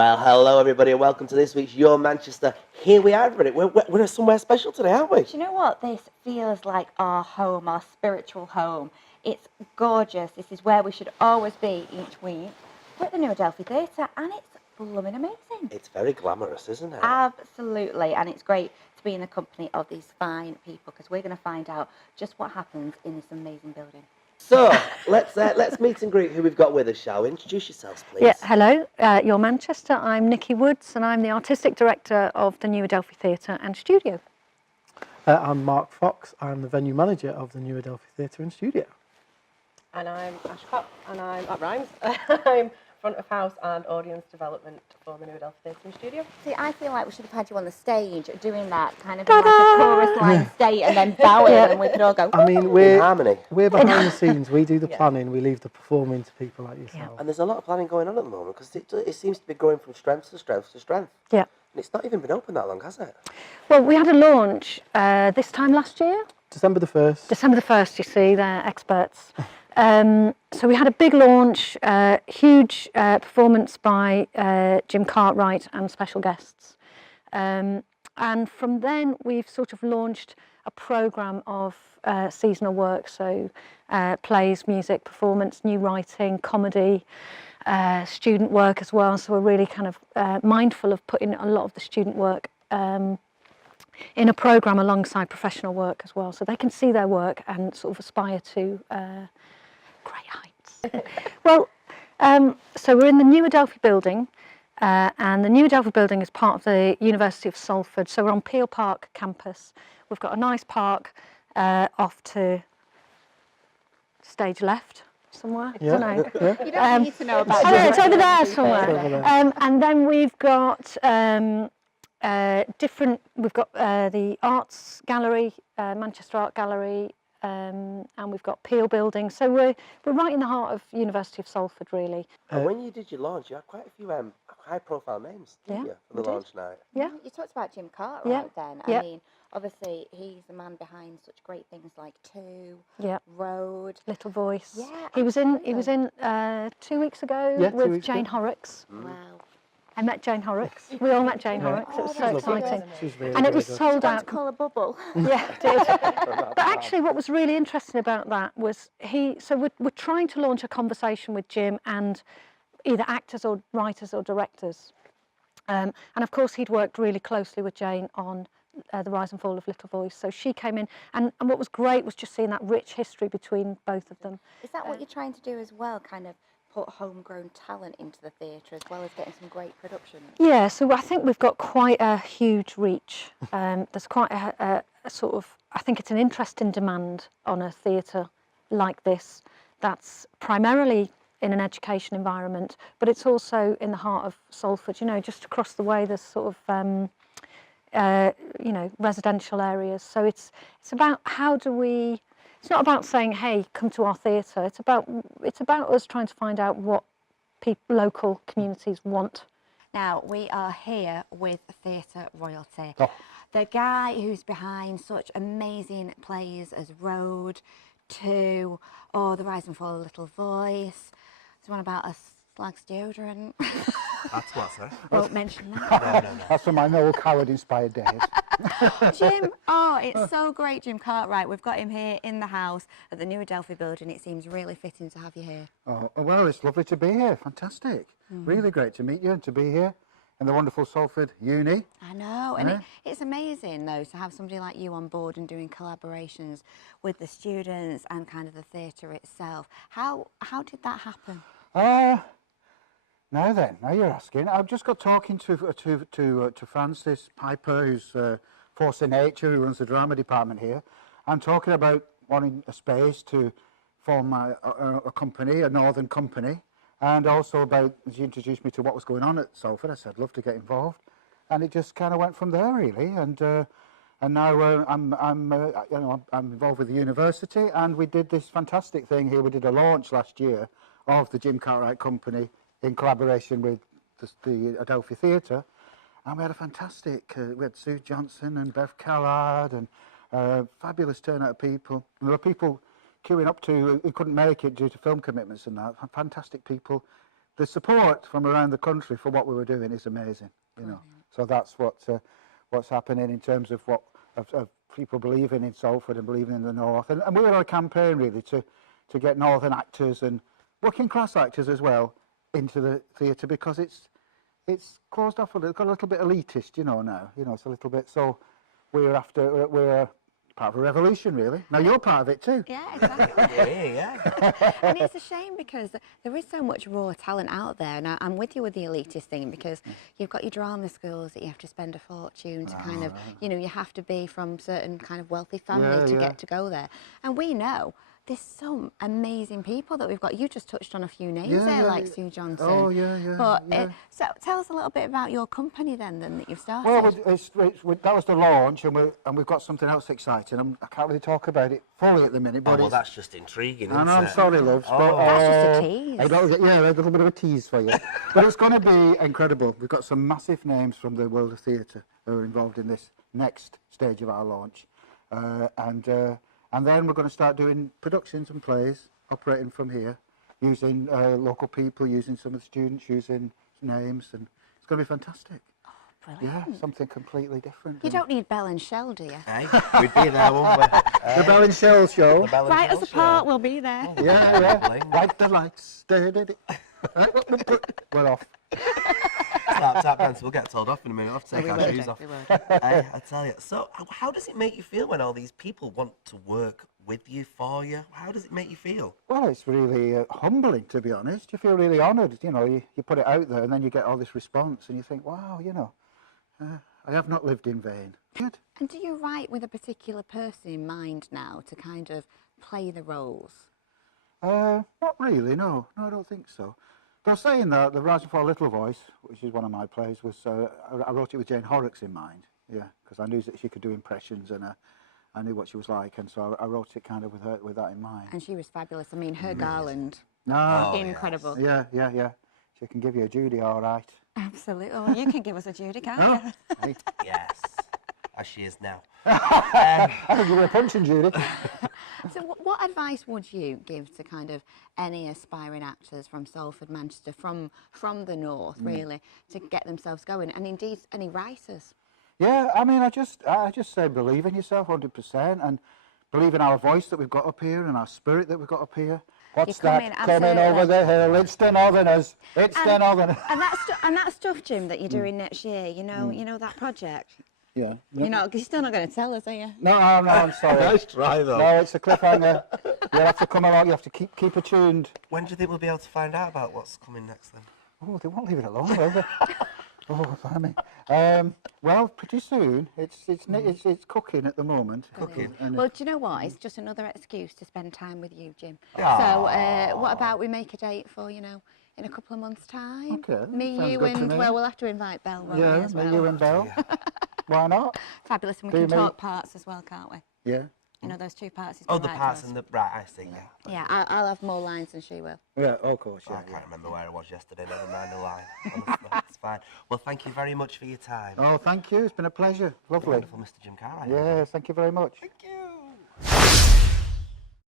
Well, hello everybody and welcome to this week's Your Manchester. Here we are, everybody. We're somewhere special today, aren't we? Do you know what? This feels like our home, our spiritual home. It's gorgeous. This is where we should always be each week. We're at the new Adelphi Theatre and it's blooming amazing. It's very glamorous, isn't it? Absolutely, and it's great to be in the company of these fine people because we're going to find out just what happens in this amazing building. So, let's meet and greet who we've got with us, shall we? Introduce yourselves, please. Yeah, hello, Your Manchester. I'm Nikki Woods and I'm the Artistic Director of the new Adelphi Theatre and Studio. I'm Mark Fox. I'm the venue manager of the new Adelphi Theatre and Studio. And I'm Ash Copp, and that rhymes. I'm front of house and audience development for the new Adelphi Theatre and Studio. See, I feel like we should have had you on the stage doing that kind of in like a chorus line state and then bowing and we could all go. I mean, harmony. We're behind the scenes. We do the planning. We leave the performing to people like yourself. And there's a lot of planning going on at the moment because it seems to be going from strength to strength to strength. Yeah. And it's not even been open that long, has it? Well, we had a launch this time last year. December the 1st. December the 1st, you see, they're experts. So we had a big launch, huge performance by Jim Cartwright and special guests. And from then we've sort of launched a programme of seasonal work, so plays, music, performance, new writing, comedy, student work as well. So we're really kind of mindful of putting a lot of the student work in a programme alongside professional work as well, so they can see their work and sort of aspire to great heights. Well, so we're in the new Adelphi building, and the new Adelphi building is part of the University of Salford, so we're on Peel Park campus. We've got a nice park off to stage left somewhere. Yeah. I don't know. Yeah. You don't need to know about Oh, no, it's over there somewhere. It's over there. And then we've got we've got the Arts Gallery, Manchester Art Gallery, and we've got Peel Building. So we're right in the heart of University of Salford, really. And when you did your launch, you had quite a few high-profile names, didn't you, for the launch night? Yeah. You talked about Jim Cartwright then. Yeah. I mean, obviously he's the man behind such great things like Two, Yeah. Road. Little Voice. Yeah, He was in 2 weeks ago Yeah, 2 with weeks Jane ago. Horrocks. Wow. I met Jane Horrocks. We all met Jane Horrocks. It was so She's lovely. exciting. She's really, And it really was good. sold Time to out. call a bubble. Yeah, it did. But actually what was really interesting about that was so we're trying to launch a conversation with Jim and either actors or writers or directors. And of course he'd worked really closely with Jane on The Rise and Fall of Little Voice. So she came in and what was great was just seeing that rich history between both of them. Is that what you're trying to do as well, kind of put homegrown talent into the theatre as well as getting some great production? Yeah, so I think we've got quite a huge reach. There's quite a sort of, I think it's an interesting demand on a theatre like this that's primarily in an education environment, but it's also in the heart of Salford, you know, just across the way there's sort of, you know, residential areas. So it's about how do we, it's not about saying, hey, come to our theatre. It's about us trying to find out what local communities want. Now, we are here with theatre royalty. Oh. The guy who's behind such amazing plays as Road, Two, or The Rise and Fall of Little Voice. There's one about a slag's deodorant. That's what's it. Won't mention that. No. That's from my Noel Coward-inspired days. Jim, it's so great, Jim Cartwright. We've got him here in the house at the new Adelphi building. It seems really fitting to have you here. Oh, well, it's lovely to be here. Fantastic. Really great to meet you and to be here in the wonderful Salford Uni. I know, and it's amazing, though, to have somebody like you on board and doing collaborations with the students and kind of the theatre itself. How did that happen? Now you're asking. I've just got talking to Francis Piper, who's Force of Nature, who runs the drama department here. I'm talking about wanting a space to form a company, a northern company, and also about, as you introduced me to what was going on at Salford, I said I'd love to get involved, and it just kind of went from there really. And now I'm involved with the university, and we did this fantastic thing here. We did a launch last year of the Jim Cartwright Company in collaboration with the Adelphi Theatre, and we had a fantastic, we had Sue Johnson and Bev Callard and fabulous turnout of people. There were people queuing up who couldn't make it due to film commitments and that, fantastic people the support from around the country for what we were doing is amazing. You know, so that's what's happening in terms of what of people believing in Salford and believing in the North, and we were on a campaign really to get northern actors and working class actors as well into the theatre, because it's closed off got a little bit elitist, you know, now. You know, it's a little bit, so we're part of a revolution, really. Now you're part of it too. Yeah, exactly. Yeah. And it's a shame because there is so much raw talent out there. And I'm with you with the elitist thing, because you've got your drama schools that you have to spend a fortune to kind of, you know, you have to be from certain kind of wealthy family to get to go there. And we know there's some amazing people that we've got. You just touched on a few names there, like Sue Johnson. Oh, yeah. But so tell us a little bit about your company then that you've started. Well, that was the launch, and we've got something else exciting. I can't really talk about it fully at the minute. But well, that's just intriguing, isn't I know, it? I'm sorry, loves. But, That's just a tease. a little bit of a tease for you. But it's going to be incredible. We've got some massive names from the world of theatre who are involved in this next stage of our launch. And then we're going to start doing productions and plays, operating from here, using local people, using some of the students, using names, and it's going to be fantastic. Brilliant. Yeah, something completely different. You don't need Bell and Shell, do you? Hey, we'd be there, wouldn't we? The Bell and Shell show. Right as a part, we'll be there. Yeah. Light the lights. We're off. Tap dance. We'll get told off in a minute. We'll have to take our shoes off. I tell you. So, how does it make you feel when all these people want to work with you, for you? How does it make you feel? Well, it's really humbling, to be honest. You feel really honoured. You know, you put it out there, and then you get all this response, and you think, wow, you know, I have not lived in vain. Good. And do you write with a particular person in mind now to kind of play the roles? Not really, no, I don't think so. Though saying that, The Rise and Fall of Little Voice, which is one of my plays, was I wrote it with Jane Horrocks in mind, because I knew that she could do impressions, and I knew what she was like, and so I wrote it kind of with that in mind. And she was fabulous. I mean, her garland, incredible. Yeah. She can give you a Judy, all right. Absolutely. Well, you can give us a Judy, can't you? Hey. Yes, as she is now. I can give you a punching, Judy. So what advice would you give to kind of any aspiring actors from Salford, Manchester, from the north, really, to get themselves going, and indeed any writers? Yeah, I mean, I just say believe in yourself 100%, and believe in our voice that we've got up here and our spirit that we've got up here. What's that coming over the hill? It's the Northerners. It's the Northerners. And that stuff, Jim, that you're doing next year, you know that project. Yeah. You're still not going to tell us, are you? No, I'm sorry. Nice try, though. No, it's a cliffhanger. You'll have to come along. You have to keep attuned. When do you think we'll be able to find out about what's coming next, then? Oh, they won't leave it alone, will they? Oh, blimey. Well, pretty soon. It's cooking at the moment. Cooking. Well, do you know what? It's just another excuse to spend time with you, Jim. Aww. So, what about we make a date for, in a couple of months' time? Okay, Me, sounds you, good to and me. well, we'll have to invite Belle. won't we, Yeah, as me, well? you and Belle. Why not? Fabulous, and we Do can me. talk parts as well, can't we? Yeah. Those two parts. He's Oh, gonna the write parts for us. and the... Right, I see, yeah. Yeah, I'll have more lines than she will. Yeah, of course, Oh, yeah. I can't remember where I was yesterday, never mind the line. Honestly, it's fine. Well, thank you very much for your time. Oh, thank you. It's been a pleasure. Lovely. Wonderful, Mr. Jim Cartwright. Yeah, thank you very much. Thank you.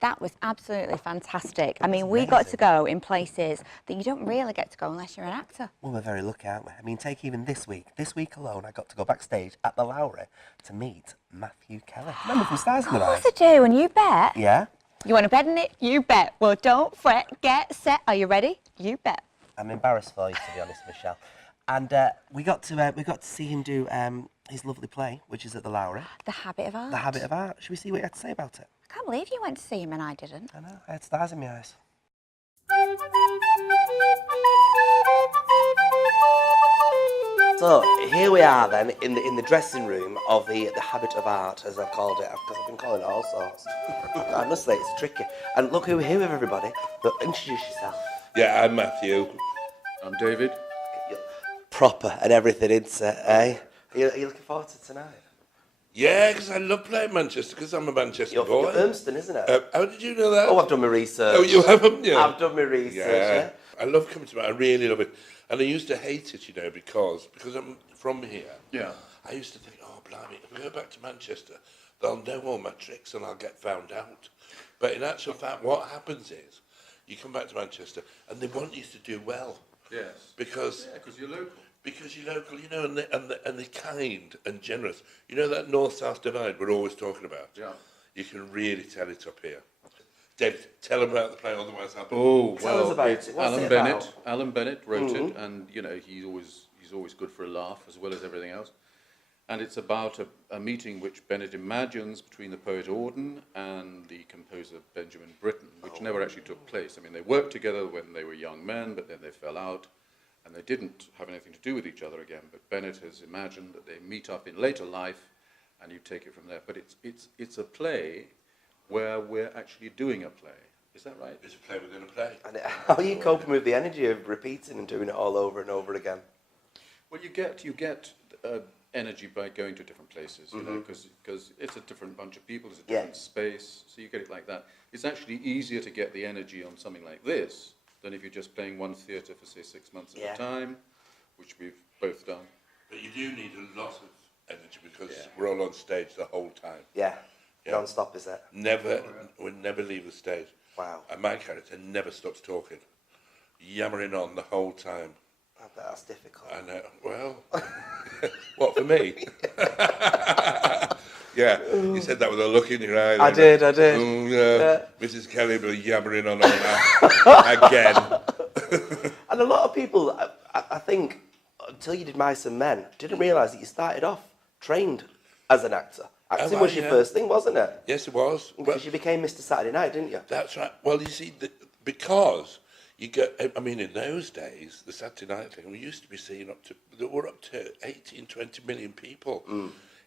That was absolutely fantastic. I mean, we amazing. got to go in places that you don't really get to go unless you're an actor. Well, we're very lucky, aren't we? I mean, take even this week. This week alone, I got to go backstage at the Lowry to meet Mathew Kelly. Remember from Stars in the Of Night? course I do, and you bet. Yeah? You want to bet on it? You bet. Well, don't fret. Get set. Are you ready? You bet. I'm embarrassed for you, to be honest, Michelle. And we got to see him do his lovely play, which is at the Lowry. The Habit of Art. The Habit of Art. Should we see what he had to say about it? I can't believe you went to see him and I didn't. I know, I had stars in my eyes. So here we are then in the dressing room of the Habit of Art, as I've called it, because I've been calling it all sorts. Honestly, it's tricky. And look who we're here with, everybody. Look, introduce yourself. Yeah, I'm Mathew. I'm David. You're proper and everything, isn't it, eh? Are you looking forward to tonight? Yeah, because I love playing Manchester, because I'm a Manchester You're boy. Urmston, isn't it? How did you know that? Oh, I've done my research. Oh, you haven't, yeah? I've done my research, yeah. I love coming to I really love it. And I used to hate it, because I'm from here. Yeah. I used to think, oh, blimey, if I go back to Manchester, they'll know all my tricks and I'll get found out. But in actual fact, what happens is, you come back to Manchester, and they want you to do well. Yes. Because you're local. Because you're local, you know, and they're kind and generous. You know that north-south divide we're always talking about? Yeah. You can really tell it up here. David, tell them about the play, otherwise I'll be... Oh, Tell us about it. What's it about? Alan Bennett wrote it, and, you know, he's always good for a laugh, as well as everything else. And it's about a meeting which Bennett imagines between the poet Auden and the composer Benjamin Britten, which never actually took place. I mean, they worked together when they were young men, but then they fell out, and they didn't have anything to do with each other again. But Bennett has imagined that they meet up in later life, and you take it from there. But it's a play where we're actually doing a play. Is that right? It's a play within a play. And how are you coping with the energy of repeating and doing it all over and over again? Well, you get energy by going to different places, you know, because it's a different bunch of people, it's a different space, so you get it like that. It's actually easier to get the energy on something like this than if you're just playing one theatre for, say, 6 months at a time, which we've both done. But you do need a lot of energy because we're all on stage the whole time. Yeah, non-stop is it? We never leave the stage. Wow. And my character never stops talking, yammering on the whole time. I bet that's difficult. I know. Well, what, for me? Yeah, you said that with a look in your eye. I did. Mrs. Kelly will be yammering on that again. And a lot of people, I think, until you did Mice and Men, didn't realise that you started off trained as an actor. Acting was your first thing, wasn't it? Yes, it was. Because you became Mr. Saturday Night, didn't you? That's right. Well, you see, because you get, I mean, in those days, the Saturday night thing, we used to be seeing there were up to 18, 20 million people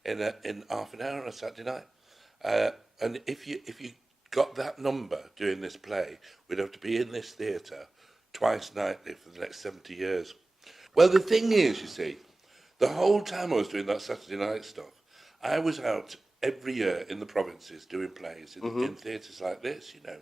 in half an hour on a Saturday night. And if you got that number doing this play, we'd have to be in this theatre twice nightly for the next 70 years. Well, the thing is, you see, the whole time I was doing that Saturday night stuff, I was out every year in the provinces doing plays in theatres like this, you know.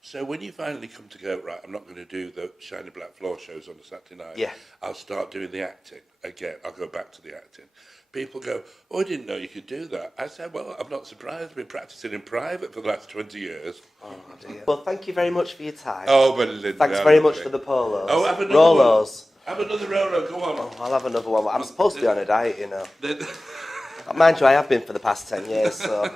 So when you finally come to go, right, I'm not going to do the shiny black floor shows on a Saturday night. I'll start doing the acting again. I'll go back to the acting. People go, oh, I didn't know you could do that. I said, well, I'm not surprised. I've been practising in private for the last 20 years. Oh, dear. Well, thank you very much for your time. Oh, but Linda, thanks very much for the polos. Oh, have another Rolos. One. Have another Rolo, go on. Oh, I'll have another one. I'm supposed to be on a diet, you know. Mind you, I have been for the past 10 years, so...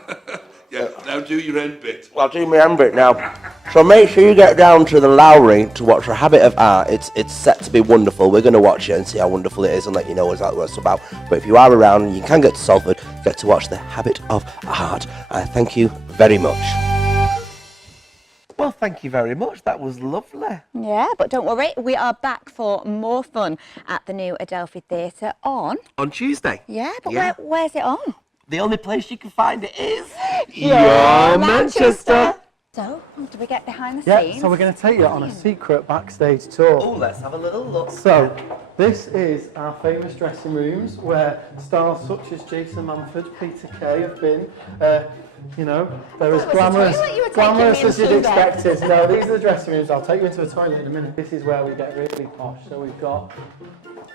Yeah, now do your end bit. Well, I'll do my end bit now. So make sure you get down to the Lowry to watch A Habit of Art. It's set to be wonderful. We're going to watch it and see how wonderful it is and let you know exactly what it's about. But if you are around and you can get to Salford, get to watch The Habit of Art. Thank you very much. Well, thank you very much. That was lovely. Yeah, but don't worry, we are back for more fun at the new Adelphi Theatre on Tuesday. Yeah, but where's it on? The only place you can find it is... Your Manchester. So, do we get behind the scenes? Yeah, so we're going to take you on a secret backstage tour. Oh, let's have a little look. So, this is our famous dressing rooms where stars such as Jason Manford, Peter Kay have been. You know, they're as glamorous as you'd expected. No, these are the dressing rooms. I'll take you into a toilet in a minute. This is where we get really posh. So we've got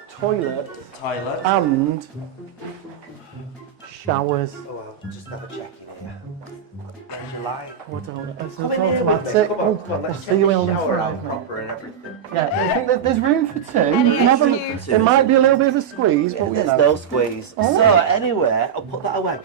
toilet and showers. Oh, I'll just have a check in here. Where's your light? Oh, it's Come in here with me. Come on, let's check the shower out proper and everything. Yeah, I think there's room for two. It might be a little bit of a squeeze, but there's no squeeze. So anyway, I'll put that away.